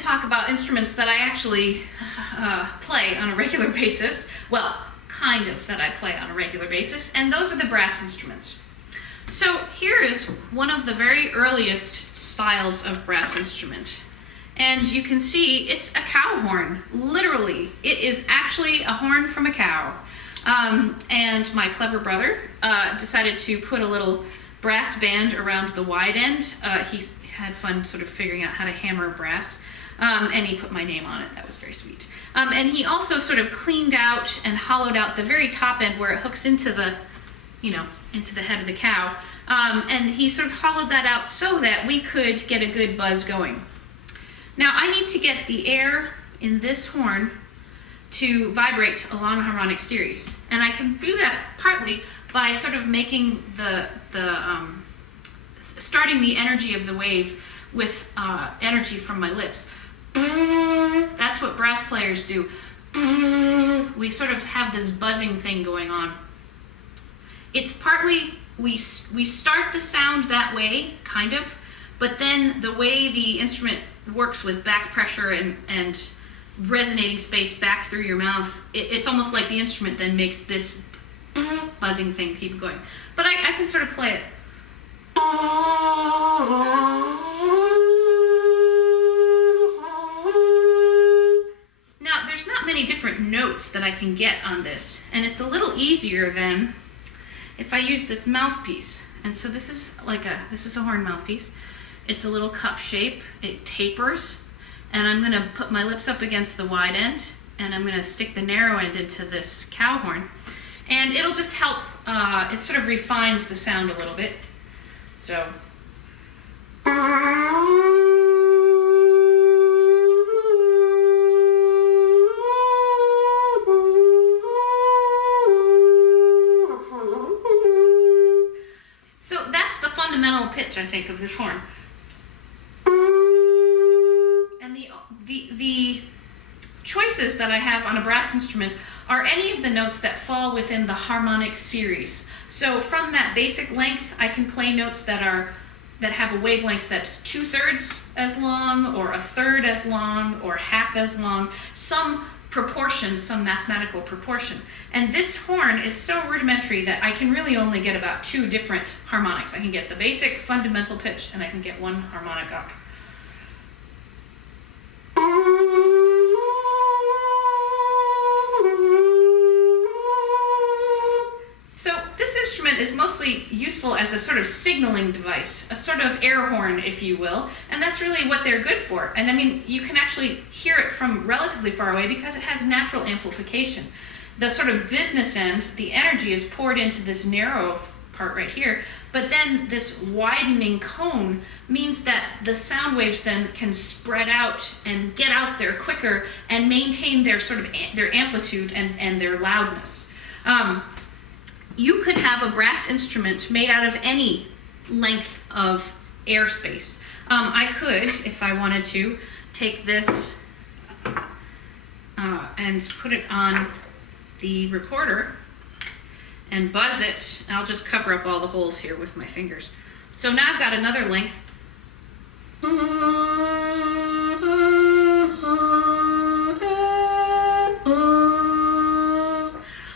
to talk about instruments that I actually play on a regular basis. Well, kind of that I play on a regular basis, and those are the brass instruments. So here is one of the very earliest styles of brass instrument. And you can see it's a cow horn, literally. It is actually a horn from a cow. And my clever brother decided to put a little brass band around the wide end. He had fun sort of figuring out how to hammer brass, and he put my name on it. That was very sweet. And he also sort of cleaned out and hollowed out the very top end where it hooks into the, into the head of the cow. And he sort of hollowed that out so that we could get a good buzz going. Now I need to get the air in this horn to vibrate along a harmonic series. And I can do that partly by sort of making starting the energy of the wave with energy from my lips. That's what brass players do. We sort of have this buzzing thing going on. It's partly, we start the sound that way, kind of, but then the way the instrument works with back pressure and resonating space back through your mouth, it's almost like the instrument then makes this buzzing thing keep going. But I can sort of play it. Now, there's not many different notes that I can get on this, and it's a little easier than if I use this mouthpiece. And so this is a horn mouthpiece. It's a little cup shape, it tapers, and I'm gonna put my lips up against the wide end, and I'm gonna stick the narrow end into this cow horn. And it'll just help, it sort of refines the sound a little bit. So. So that's the fundamental pitch, I think, of this horn. And the choices that I have on a brass instrument are any of the notes that fall within the harmonic series. So from that basic length, I can play notes that have a wavelength that's 2/3 as long, or 1/3 as long, or half as long, some proportion, some mathematical proportion. And this horn is so rudimentary that I can really only get about 2 different harmonics. I can get the basic fundamental pitch, and I can get one harmonic up. So this instrument is mostly useful as a sort of signaling device, a sort of air horn, if you will, and that's really what they're good for. And I mean, you can actually hear it from relatively far away because it has natural amplification. The sort of business end, the energy is poured into this narrow part right here, but then this widening cone means that the sound waves then can spread out and get out there quicker and maintain their sort of their amplitude and their loudness. You could have a brass instrument made out of any length of airspace. I could, if I wanted to, take this and put it on the recorder and buzz it. I'll just cover up all the holes here with my fingers. So now I've got another length.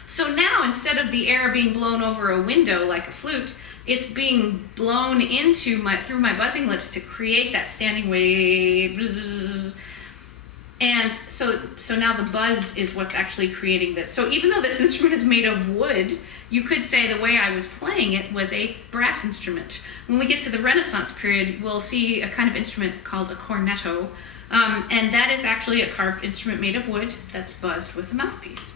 So now, instead of the air being blown over a window like a flute, it's being blown into through my buzzing lips to create that standing wave. And so now the buzz is what's actually creating this. So even though this instrument is made of wood, you could say the way I was playing it was a brass instrument. When we get to the Renaissance period, we'll see a kind of instrument called a cornetto, and that is actually a carved instrument made of wood that's buzzed with a mouthpiece.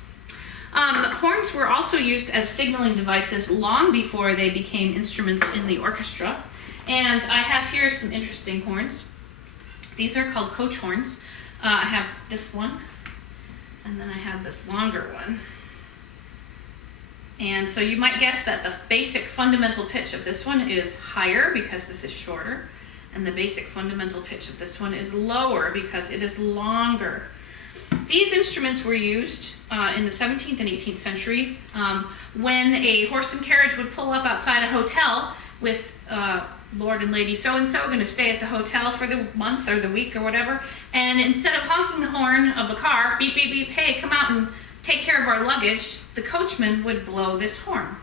Horns were also used as signaling devices long before they became instruments in the orchestra. And I have here some interesting horns. These are called coach horns. I have this one, and then I have this longer one. And so you might guess that the basic fundamental pitch of this one is higher because this is shorter, and the basic fundamental pitch of this one is lower because it is longer. These instruments were used in the 17th and 18th century when a horse and carriage would pull up outside a hotel with Lord and Lady so-and-so going to stay at the hotel for the month or the week or whatever. And instead of honking the horn of the car, beep, beep, beep, hey, come out and take care of our luggage, the coachman would blow this horn.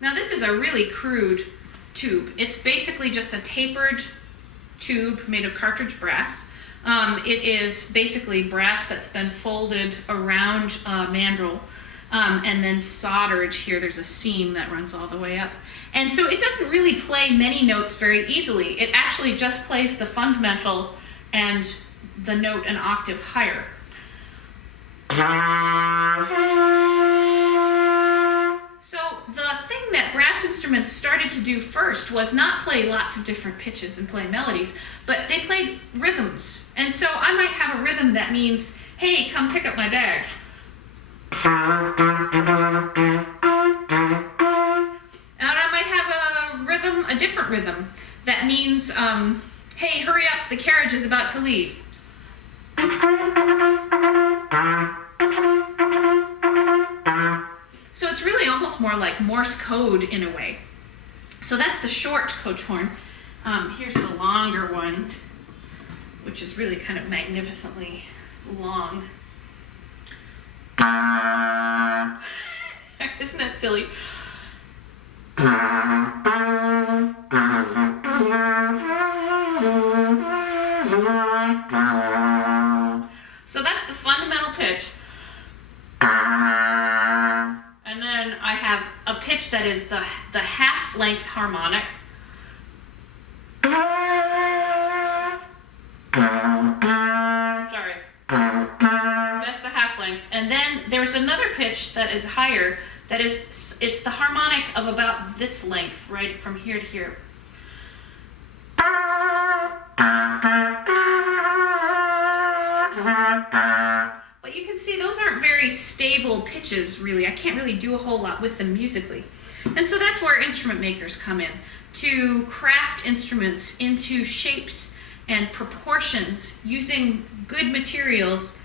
Now this is a really crude tube. It's basically just a tapered tube made of cartridge brass. It is basically brass that's been folded around a mandrel and then soldered here. There's a seam that runs all the way up. And so it doesn't really play many notes very easily. It actually just plays the fundamental and the note an octave higher. So the thing that brass instruments started to do first was not play lots of different pitches and play melodies, but they played rhythms. And so I might have a rhythm that means, hey, come pick up my bag. And I might have a rhythm, a different rhythm, that means, hey, hurry up, the carriage is about to leave. So it's really almost more like Morse code in a way. So that's the short coach horn. Here's the longer one, which is really kind of magnificently long. Isn't that silly? So that's the fundamental pitch. And then I have a pitch that is the half-length harmonic. Sorry. That's the half-length. And then there's another pitch that is higher, that is, it's the harmonic of about this length, right from here to here. But you can see those aren't very stable pitches, really. I can't really do a whole lot with them musically. And so that's where instrument makers come in, to craft instruments into shapes and proportions using good materials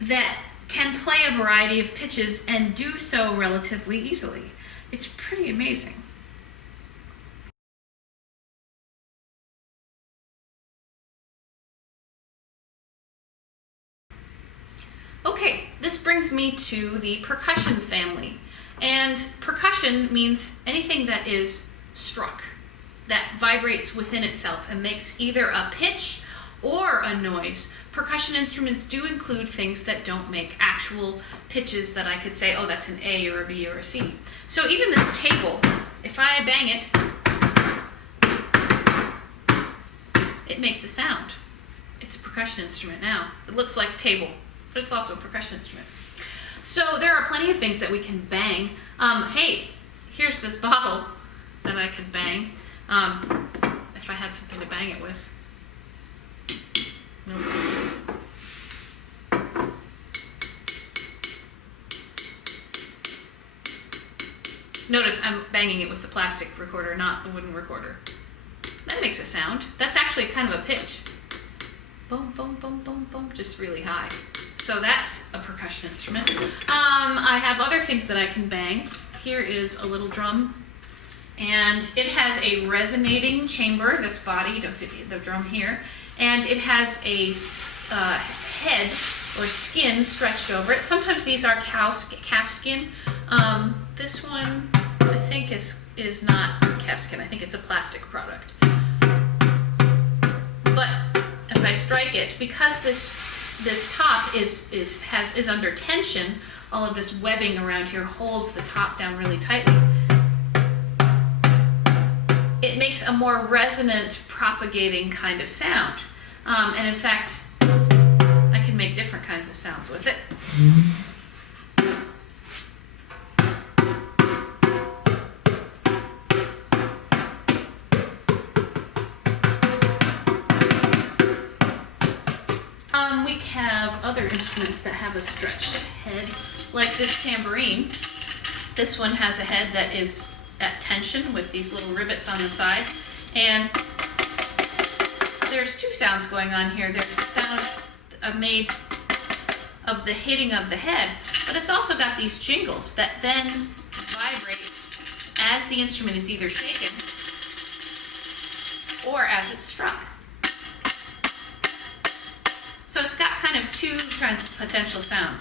that can play a variety of pitches and do so relatively easily. It's pretty amazing. Okay, this brings me to the percussion family. And percussion means anything that is struck, that vibrates within itself and makes either a pitch or a noise. Percussion instruments do include things that don't make actual pitches that I could say, oh, that's an A or a B or a C. So even this table, if I bang it, it makes a sound. It's a percussion instrument now. It looks like a table, but it's also a percussion instrument. So there are plenty of things that we can bang. Hey, here's this bottle that I could bang if I had something to bang it with. Nope. Notice I'm banging it with the plastic recorder, not the wooden recorder. That makes a sound. That's actually kind of a pitch. Boom, boom, boom, boom, boom, just really high. So that's a percussion instrument. I have other things that I can bang. Here is a little drum, and it has a resonating chamber, this body, the drum here, and it has a head or skin stretched over it. Sometimes these are calf skin. This one, I think, is not calf skin. I think it's a plastic product. But if I strike it, because this top is under tension, all of this webbing around here holds the top down really tightly. It makes a more resonant, propagating kind of sound. And in fact, I can make different kinds of sounds with it. We have other instruments that have a stretched head, like this tambourine. This one has a head that is at tension with these little rivets on the side. And there's two sounds going on here. There's the sound made of the hitting of the head, but it's also got these jingles that then vibrate as the instrument is either shaken or as it's struck. So it's got kind of two kinds of potential sounds.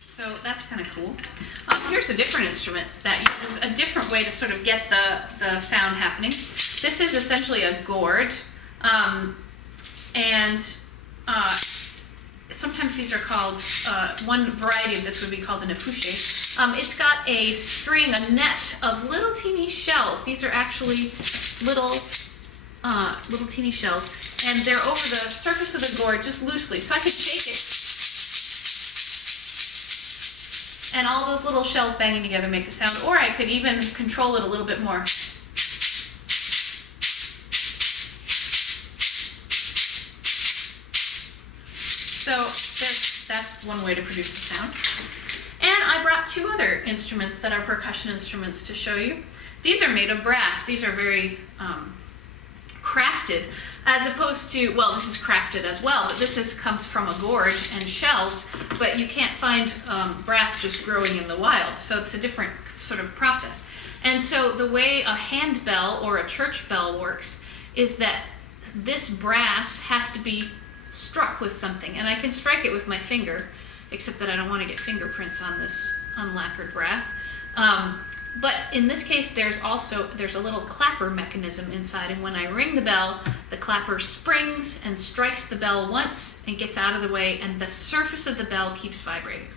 So that's kind of cool. Here's a different instrument that uses a different way to sort of get the sound happening. This is essentially a gourd, and sometimes these are called, one variety of this would be called an afouché. It's got a string, a net of little teeny shells. These are actually little teeny shells, and they're over the surface of the gourd just loosely. So I could shake it, and all those little shells banging together make the sound, or I could even control it a little bit more. So that's one way to produce the sound. And I brought two other instruments that are percussion instruments to show you. These are made of brass. These are very crafted, as opposed to, well, this is crafted as well, but this comes from a gourd and shells, but you can't find brass just growing in the wild, so it's a different sort of process. And so the way a hand bell or a church bell works is that this brass has to be struck with something, and I can strike it with my finger, except that I don't want to get fingerprints on this unlacquered brass. But in this case, there's a little clapper mechanism inside, and when I ring the bell, the clapper springs and strikes the bell once and gets out of the way, and the surface of the bell keeps vibrating.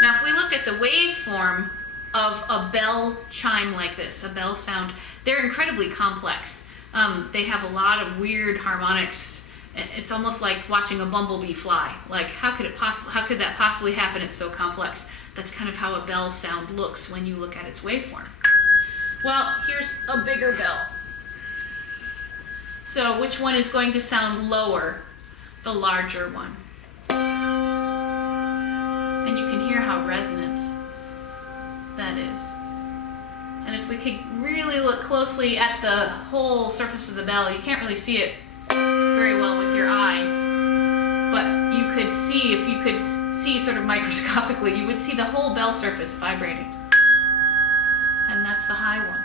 Now, if we looked at the waveform of a bell chime like this, a bell sound, they're incredibly complex. They have a lot of weird harmonics. It's almost like watching a bumblebee fly. Like, how could that possibly happen? It's so complex. That's kind of how a bell sound looks when you look at its waveform. Well, here's a bigger bell. So which one is going to sound lower? The larger one. And you can hear how resonant that is. And if we could really look closely at the whole surface of the bell, you can't really see it very well with your eyes, but you could see, if you could see sort of microscopically, you would see the whole bell surface vibrating. And that's the high one.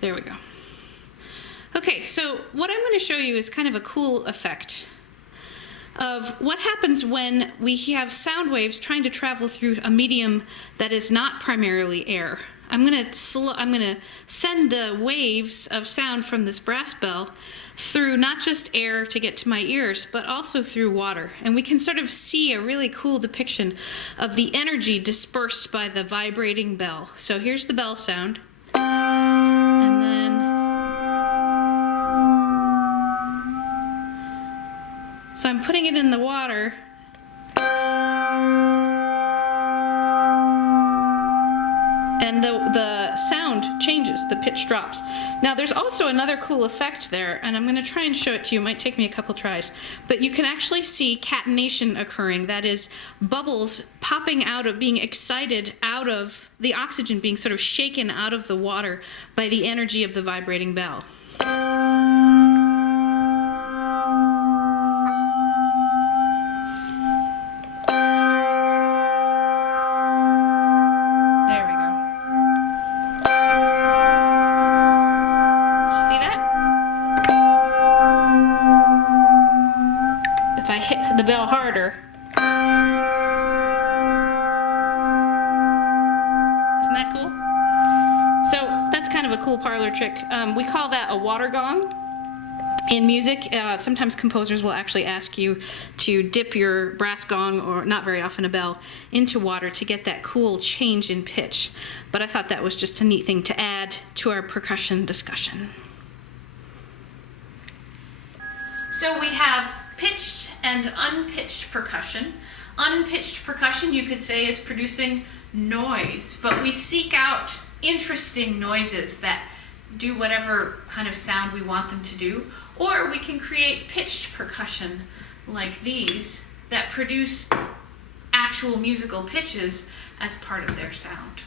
There we go. Okay, so what I'm going to show you is kind of a cool effect of what happens when we have sound waves trying to travel through a medium that is not primarily air. I'm going to send the waves of sound from this brass bell through not just air to get to my ears, but also through water. And we can sort of see a really cool depiction of the energy dispersed by the vibrating bell. So here's the bell sound. And then so I'm putting it in the water, and the sound changes, the pitch drops. Now there's also another cool effect there, and I'm going to try and show it to you. It might take me a couple tries, but you can actually see catenation occurring. That is, bubbles popping out of, being excited out of the oxygen, being sort of shaken out of the water by the energy of the vibrating bell. If I hit the bell harder, isn't that cool? So that's kind of a cool parlor trick. We call that a water gong. In music, sometimes composers will actually ask you to dip your brass gong, or not very often a bell, into water to get that cool change in pitch. But I thought that was just a neat thing to add to our percussion discussion. So we have pitched and unpitched percussion. Unpitched percussion, you could say, is producing noise, but we seek out interesting noises that do whatever kind of sound we want them to do. Or we can create pitched percussion like these that produce actual musical pitches as part of their sound.